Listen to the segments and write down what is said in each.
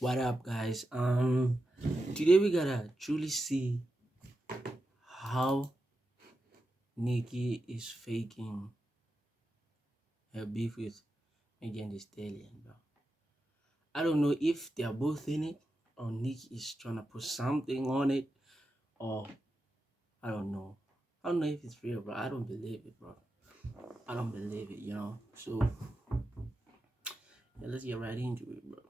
What up, guys? Today we gotta truly see how Nicki is faking her beef with Megan Thee Stallion, bro. I don't know if they are both in it or Nicki is trying to put something on it, or I don't know. I don't know if it's real, bro. I don't believe it, bro. I don't believe it. So yeah, let's get right into it, bro.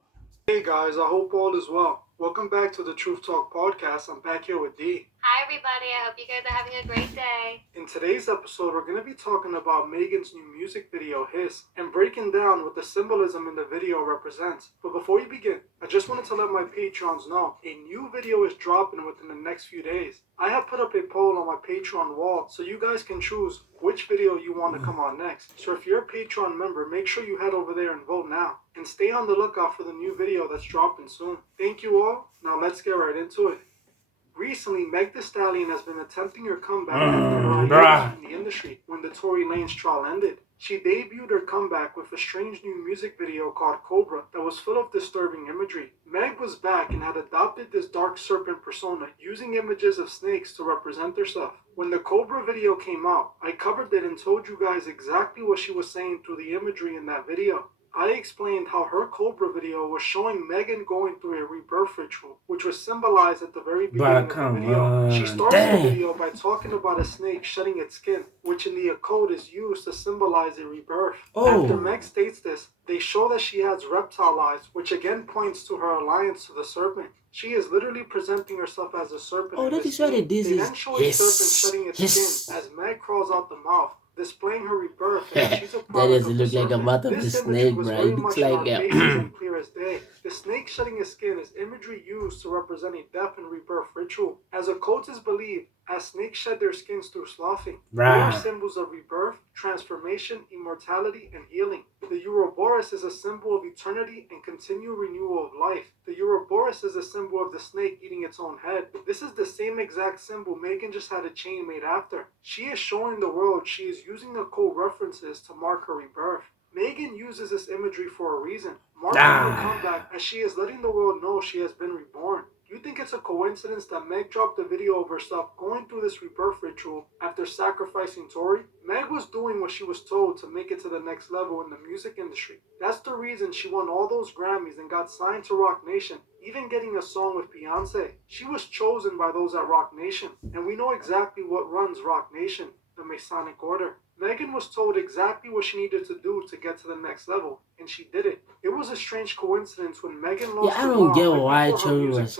Hey guys, I hope all is well. Welcome back to the Truth Talk podcast. I'm back here with D. Hi everybody, I hope you guys are having a great day. In today's episode, we're going to be talking about Megan's new music video, His, and breaking down what the symbolism in the video represents. But before we begin, I just wanted to let my patrons know a new video is dropping within the next few days. I have put up a poll on my Patreon wall so you guys can choose which video you want to come on next. So if you're a Patreon member, make sure you head over there and vote now. And stay on the lookout for the new video that's dropping soon. Thank you all. Now let's get right into it. Recently, Meg Thee Stallion has been attempting her comeback after her hiatus in the industry when the Tory Lanez trial ended. She debuted her comeback with a strange new music video called Cobra that was full of disturbing imagery. Meg was back and had adopted this dark serpent persona using images of snakes to represent herself. When the Cobra video came out, I covered it and told you guys exactly what she was saying through the imagery in that video. I explained how her Cobra video was showing Megan going through a rebirth ritual, which was symbolized at the very beginning of the video. She starts the video by talking about a snake shedding its skin, which in the occult is used to symbolize a rebirth. After Meg states this, they show that she has reptile eyes, which again points to her alliance to the serpent. She is literally presenting herself as a serpent. That is what it is. They then show a serpent shedding its skin as Meg crawls out the mouth, displaying her rebirth, and she's a That product doesn't of look the like a serpent. mouth of the This snake, imagery was bro. very It looks much in like our faces and clear as day. The snake shedding its skin is imagery used to represent a death and rebirth ritual. As occultists believe, as snakes shed their skins through sloughing, they are symbols of rebirth, transformation, immortality, and healing. The Ouroboros is a symbol of eternity and continual renewal of life. The Ouroboros is a symbol of the snake eating its own head. This is the same exact symbol Megan just had a chain made after. She is showing the world she is using occult references to mark her rebirth. Megan uses this imagery for a reason, marking her comeback as she is letting the world know she has been reborn. Do you think it's a coincidence that Meg dropped a video of herself going through this rebirth ritual after sacrificing Tory? Meg was doing what she was told to make it to the next level in the music industry. That's the reason she won all those Grammys and got signed to Roc Nation, even getting a song with Beyonce. She was chosen by those at Roc Nation, and we know exactly what runs Roc Nation, the Masonic Order. Megan was told exactly what she needed to do to get to the next level, and she did it. It was a strange coincidence when Megan lost I don't get why Cherry was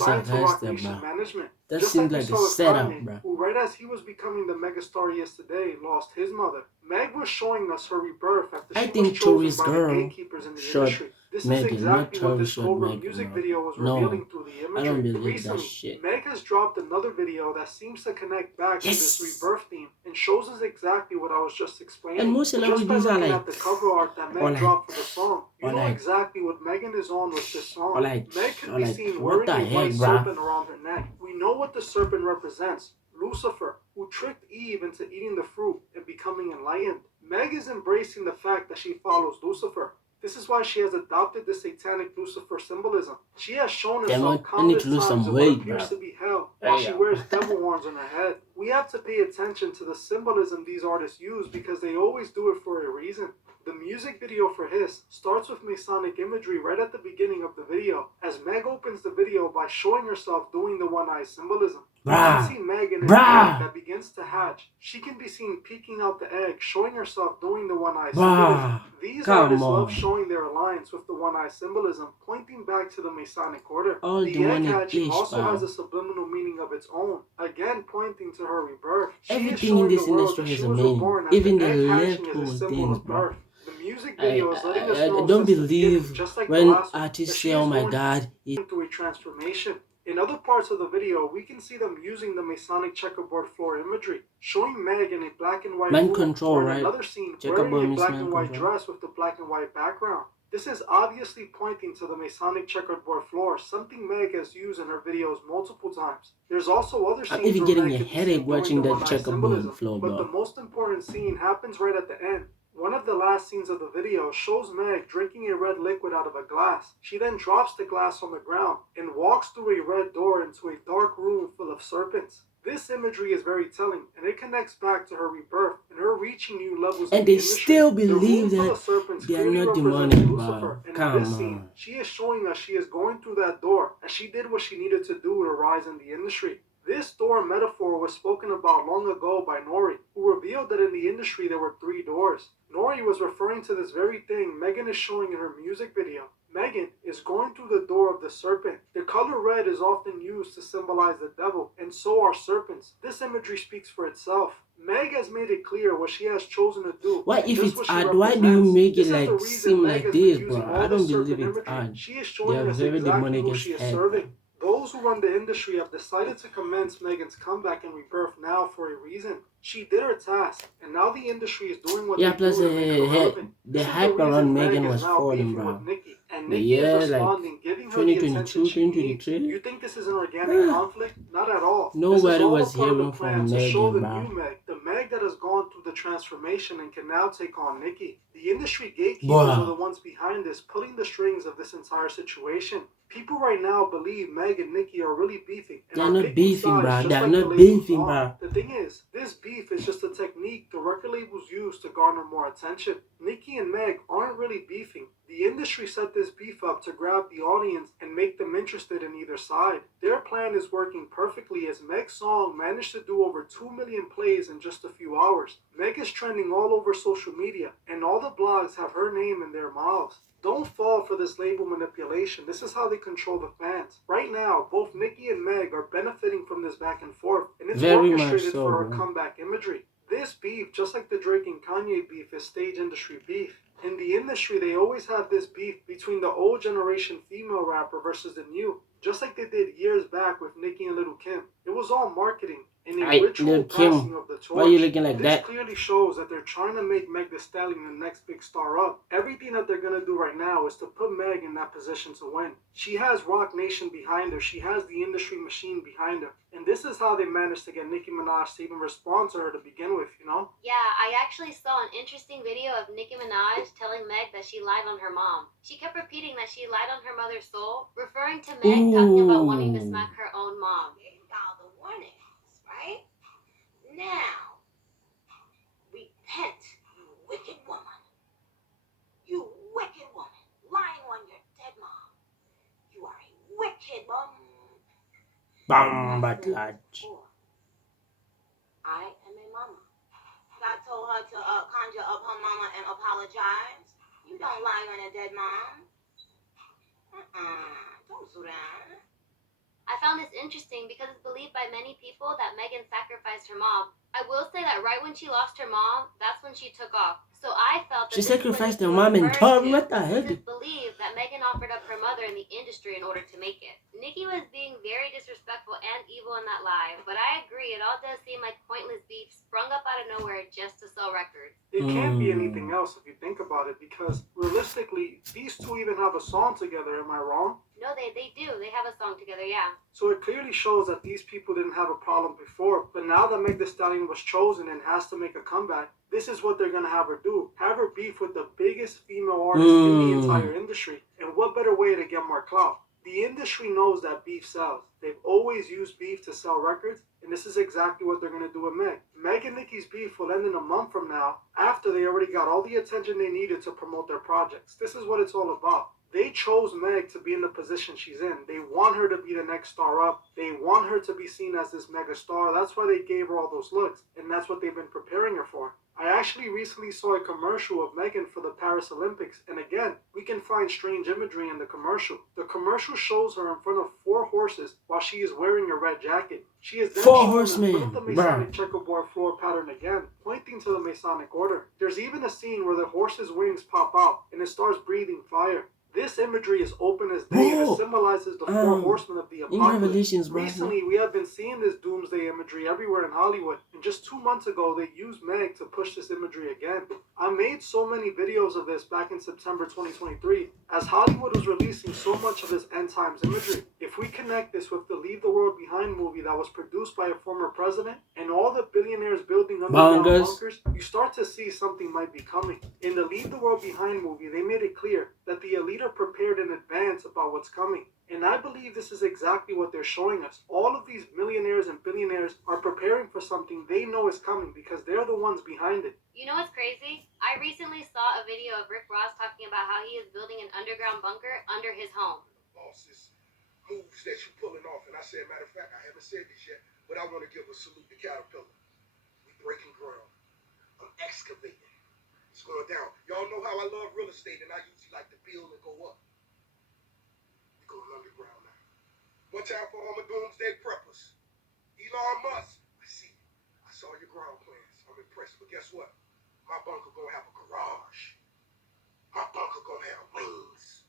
sarcastic, bro. That seems like a setup, bro. Who, right as he was becoming the megastar yesterday, lost his mother. Meg was showing us her rebirth after she was chosen by the gatekeepers in the industry. This is exactly what this Cobra music video was revealing through the imagery. I don't believe Recently, that shit. Meg has dropped another video that seems to connect back to this rebirth theme and shows us exactly what I was just explaining. And most celebrities are like, at the cover art that Meg dropped for the song, you know exactly what Megan is on with this song. Meg could be seen wearing a white serpent around her neck. We know what the serpent represents. Lucifer, who tricked Eve into eating the fruit and becoming enlightened. Meg is embracing the fact that she follows Lucifer. This is why she has adopted the satanic Lucifer symbolism. She has shown herself countless times in what appears to be hell, while she wears devil horns on her head. We have to pay attention to the symbolism these artists use because they always do it for a reason. The music video for His starts with Masonic imagery right at the beginning of the video, as Meg opens the video by showing herself doing the one-eye symbolism. You can see Meg in an egg that begins to hatch. She can be seen peeking out the egg, showing herself doing the one-eye symbolism. These artists love showing their alliance with the one-eye symbolism, pointing back to the Masonic Order. The egg hatching also has a subliminal meaning of its own, again pointing to her rebirth. Everything in this industry is amazing, even the little things, bro. I don't believe when artists say, "Oh my God," into a transformation. In other parts of the video, we can see them using the Masonic checkerboard floor imagery, showing Meg in a black and white mind control, right? Another scene wearing a black and white dress with the black and white background. This is obviously pointing to the Masonic checkerboard floor, something Meg has used in her videos multiple times. There's also other scenes I'm even getting a headache watching that checkerboard floor, but the most important scene happens right at the end, One of the last scenes of the video shows Meg drinking a red liquid out of a glass. She then drops the glass on the ground and walks through a red door into a dark room full of serpents. This imagery is very telling, and it connects back to her rebirth and her reaching new levels in And the they industry. still The room believe full that of serpents they are clearly not represents demonic, Lucifer, bro. and in Come this scene, on. she is showing us she is going through that door, and she did what she needed to do to rise in the industry. This door metaphor was spoken about long ago by Nori, who revealed that in the industry there were 3 doors. Nori was referring to this very thing Megan is showing in her music video. Megan is going through the door of the serpent. The color red is often used to symbolize the devil, and so are serpents. This imagery speaks for itself. Meg has made it clear what she has chosen to do. Why if Just it's what she odd, why do you represents. make This it is the like reason seem Meg like has this, been bro? using I all don't this believe serpent it's imagery. odd. She is They showing are us very exactly demonic who as she is heck, serving. bro. Those who run the industry have decided to commence Megan's comeback and rebirth now for a reason. She did her task, and now the industry is doing what Yeah, they plus do to make her relevant. the This is the hype around reason Meg Megan is was now falling, beefing bro. with Nicki, and The Nicki is year like responding, giving her the attention 2022, she needs. 2023. You think this is an organic conflict? Not at all. This is Nobody all a was part of the hearing plan from to show Megan, the bro. new Meg, the Meg that has gone through the transformation and can now take on Nicki. The industry gatekeepers are the ones behind this, pulling the strings of this entire situation. People right now believe Meg and Nicki are really beefing and They're are not picking beefing, sides bro. just They're like the not labels beefing, want. bro. The thing is, this beef is just a technique the record labels use to garner more attention. Nicki and Meg aren't really beefing. The industry set this beef up to grab the audience and make them interested in either side. Their plan is working perfectly as Meg's song managed to do over 2 million plays in just a few hours. Meg is trending all over social media, and all the blogs have her name in their mouths. Don't fall for this label manipulation. This is how they control the fans. Right now, both Nicki and Meg are benefiting from this back and forth, and it's Very much orchestrated so, for her bro. comeback imagery. This beef, just like the Drake and Kanye beef, is stage industry beef. In the industry, they always have this beef between the old generation female rapper versus the new, just like they did years back with Nicki and Little Kim. It was all marketing and a ritual Lil' passing Kim, of the why you torch. looking like This that? clearly shows that they're trying to make Meg Thee Stallion the next big star up. Everything that they're going to do right now is to put Meg in that position to win. She has Rock Nation behind her. She has the industry machine behind her. And this is how they managed to get Nicki Minaj to even respond to her to begin with, you know? Yeah, I actually saw an interesting video of Nicki Minaj telling Meg that she lied on her mom. She kept repeating that she lied on her mother's soul, referring to Meg talking about wanting to smack her own mom. Gave y'all the warnings, right? Now, repent, you wicked woman. You wicked woman, lying on your dead mom. You are a wicked bum. Bambatlatch. I am a mama. God told her to conjure up her mama and apologize. You don't lie on a dead mom. Don't do that. I found this interesting because it's believed by many people that Megan sacrificed her mom. I will say that right when she lost her mom, that's when she took off. So I felt that She this is what sacrificed Nicki her was mom and referring Tory. to, What the because heck? it's believed that Megan offered up her mother in the industry in order to make it. Nicki was being very disrespectful and evil in that live, but I agree, it all does seem like pointless beef sprung up out of nowhere just to sell records. It can't be anything else if you think about it, because realistically, these two even have a song together, am I wrong? No, they do. They have a song together, yeah. So it clearly shows that these people didn't have a problem before, but now that Meg Thee Stallion was chosen and has to make a comeback, this is what they're going to have her do. Have her beef with the biggest female artist in the entire industry. And what better way to get more clout? The industry knows that beef sells. They've always used beef to sell records, and this is exactly what they're going to do with Meg. Meg and Nicki's beef will end in a month from now, after they already got all the attention they needed to promote their projects. This is what it's all about. They chose Meg to be in the position she's in. They want her to be the next star up. They want her to be seen as this mega star. That's why they gave her all those looks, and that's what they've been preparing her for. I actually recently saw a commercial of Megan for the Paris Olympics, and again, we can find strange imagery in the commercial. The commercial shows her in front of 4 horses while she is wearing a red jacket. She is then 4 shown in horsemen, front of the Masonic checkerboard floor pattern again, pointing to the Masonic order. There's even a scene where the horse's wings pop out, and it starts breathing fire. This imagery is open as day and it symbolizes the 4 horsemen of the apocalypse. Recently, we have been seeing this doomsday imagery everywhere in Hollywood, and just 2 months ago, they used Meg to push this imagery again. I made so many videos of this back in September 2023, as Hollywood was releasing so much of this end times imagery. If If we connect this with the Leave the World Behind movie that was produced by a former president and all the billionaires building underground bunkers, you start to see something might be coming. In the Leave the World Behind movie, they made it clear that the elite are prepared in advance about what's coming. And I believe this is exactly what they're showing us. All of these millionaires and billionaires are preparing for something they know is coming because they're the ones behind it. You know what's crazy? I recently saw a video of Rick Ross talking about how he is building an underground bunker under his home. Bosses, moves that you're pulling off, and I said, matter of fact, I haven't said this yet, but I want to give a salute to Caterpillar. We breaking ground. I'm excavating. It's going down. Y'all know how I love real estate, and I usually like to build and go up. We're going underground now. One time for all my doomsday preppers. Elon Musk, I see you. I saw your ground plans. I'm impressed, but guess what? My bunker gonna have a garage. My bunker gonna have wings.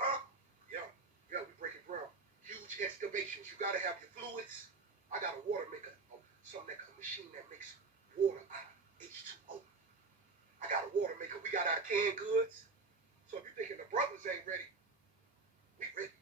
Huh? Yeah, we breaking ground. Huge excavations. You gotta have your fluids. I got a water maker, something like a machine that makes water out of H2O. I got a water maker. We got our canned goods. So if you're thinking the brothers ain't ready, we ready.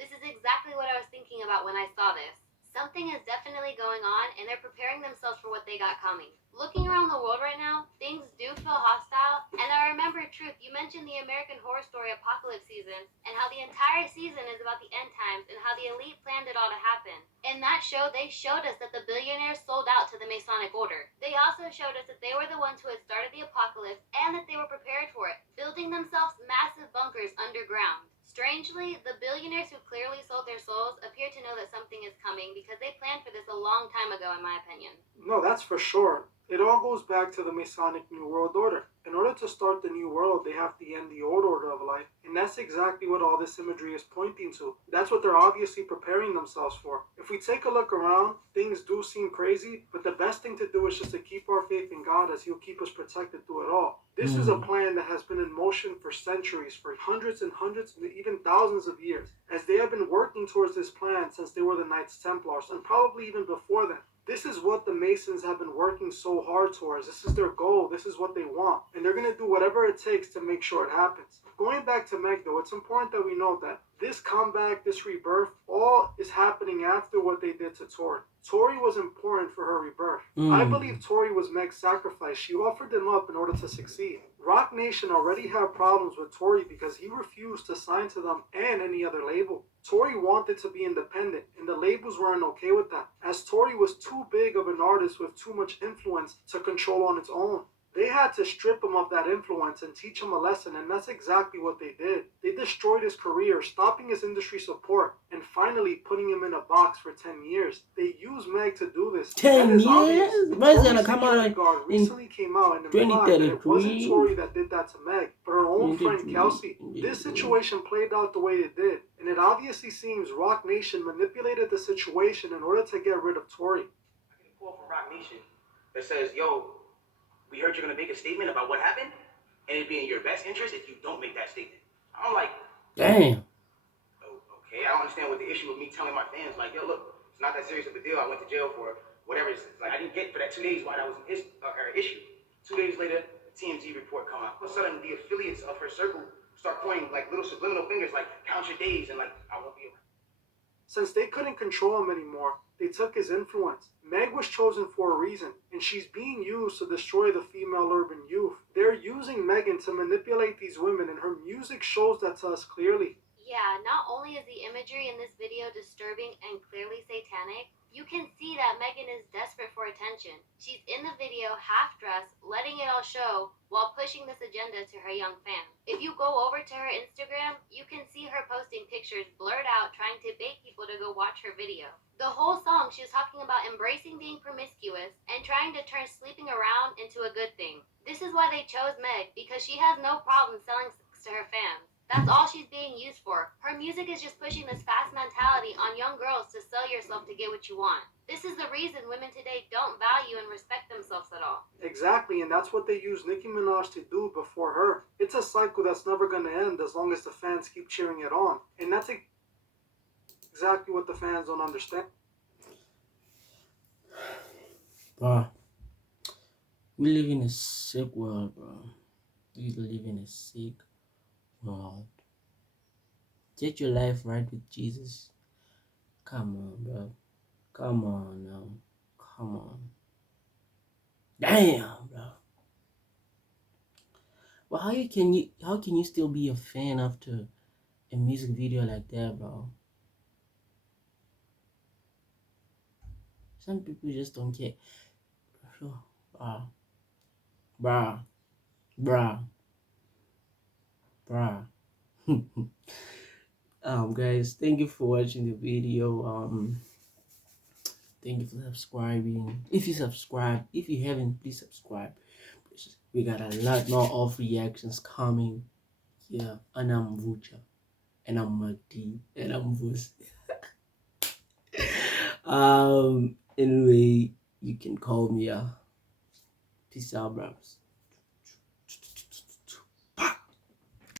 This is exactly what I was thinking about when I saw this. Something is definitely going on, and they're preparing themselves for what they got coming. Looking around the world right now, things do feel hostile, and I remember Truth, you mentioned the American Horror Story apocalypse season, and how the entire season is about the end times, and how the elite planned it all to happen. In that show, they showed us that the billionaires sold out to the Masonic Order. They also showed us that they were the ones who had started the apocalypse, and that they were prepared for it, building themselves massive bunkers underground. Strangely, the billionaires who clearly sold their souls appear to know that something is coming because they planned for this a long time ago, in my opinion. No, that's for sure. It all goes back to the Masonic New World Order. In order to start the New World, they have to end the old order of life. And that's exactly what all this imagery is pointing to. That's what they're obviously preparing themselves for. If we take a look around, things do seem crazy, but the best thing to do is just to keep our faith in God, as He'll keep us protected through it all. This is a plan that has been in motion for centuries, for hundreds and hundreds, even thousands of years, as they have been working towards this plan since they were the Knights Templars, and probably even before then. This is what the Masons have been working so hard towards. This is their goal. This is what they want. And they're going to do whatever it takes to make sure it happens. Going back to Meg, though, it's important that we note that this comeback, this rebirth, all is happening after what they did to Tori. Tori was important for her rebirth. I believe Tori was Meg's sacrifice. She offered them up in order to succeed. Rock Nation already had problems with Tori because he refused to sign to them and any other label. Tori wanted to be independent, and the labels weren't okay with that, as Tori was too big of an artist with too much influence to control on its own. They had to strip him of that influence and teach him a lesson, and that's exactly what they did. They destroyed his career, stopping his industry support, and finally putting him in a box for 10 years. They used Meg to do this. 10 years? Tori's Come security on. guard recently came out and implied that it wasn't Tori that did that to Meg, but her own friend Kelsey. This situation played out the way it did, and it obviously seems Rock Nation manipulated the situation in order to get rid of Tori. I get a call from Rock Nation that says, yo, we heard you're going to make a statement about what happened, and it'd be in your best interest if you don't make that statement. I'm like, damn. Oh, okay, I don't understand what the issue with me telling my fans, like, yo, look, it's not that serious of a deal. I went to jail for whatever it's like. I didn't get for that 2 days why that was an issue. 2 days later, the TMZ report come out. All of a sudden, the affiliates of her circle start pointing like little subliminal fingers, like, count your days, and like, I won't be able. Since they couldn't control him anymore, they took his influence. Meg was chosen for a reason, and she's being used to destroy the female urban youth. They're using Megan to manipulate these women, and her music shows that to us clearly. Yeah, not only is the imagery in this video disturbing and clearly satanic, you can see that Megan is desperate for attention. She's in the video half-dressed, letting it all show, while pushing this agenda to her young fans. If you go over to her Instagram, you can see her posting pictures blurred out trying to bait people to go watch her video. The whole song, she was talking about embracing being promiscuous and trying to turn sleeping around into a good thing. This is why they chose Meg, because she has no problem selling sex to her fans. That's all she's being used for. Her music is just pushing this fast mentality on young girls to sell yourself to get what you want. This is the reason women today don't value and respect themselves at all. Exactly, and that's what they used Nicki Minaj to do before her. It's a cycle that's never going to end as long as the fans keep cheering it on. And that's exactly what the fans don't understand. Bro, we live in a sick world, bro. We live in a sick world. Get your life right with Jesus. Come on, bro. Come on now. Come on. Damn, bro. Well, how can you still be a fan after a music video like that, bro? Some people just don't care. Bruh, bruh, bruh, bruh. Guys, thank you for watching the video. Thank you for subscribing. If you subscribe, if you haven't, please subscribe. We got a lot more of reactions coming. Yeah, and I'm Vucha, and I'm Mati, and I'm Vus. Anyway, you can call me. Peace out, bros.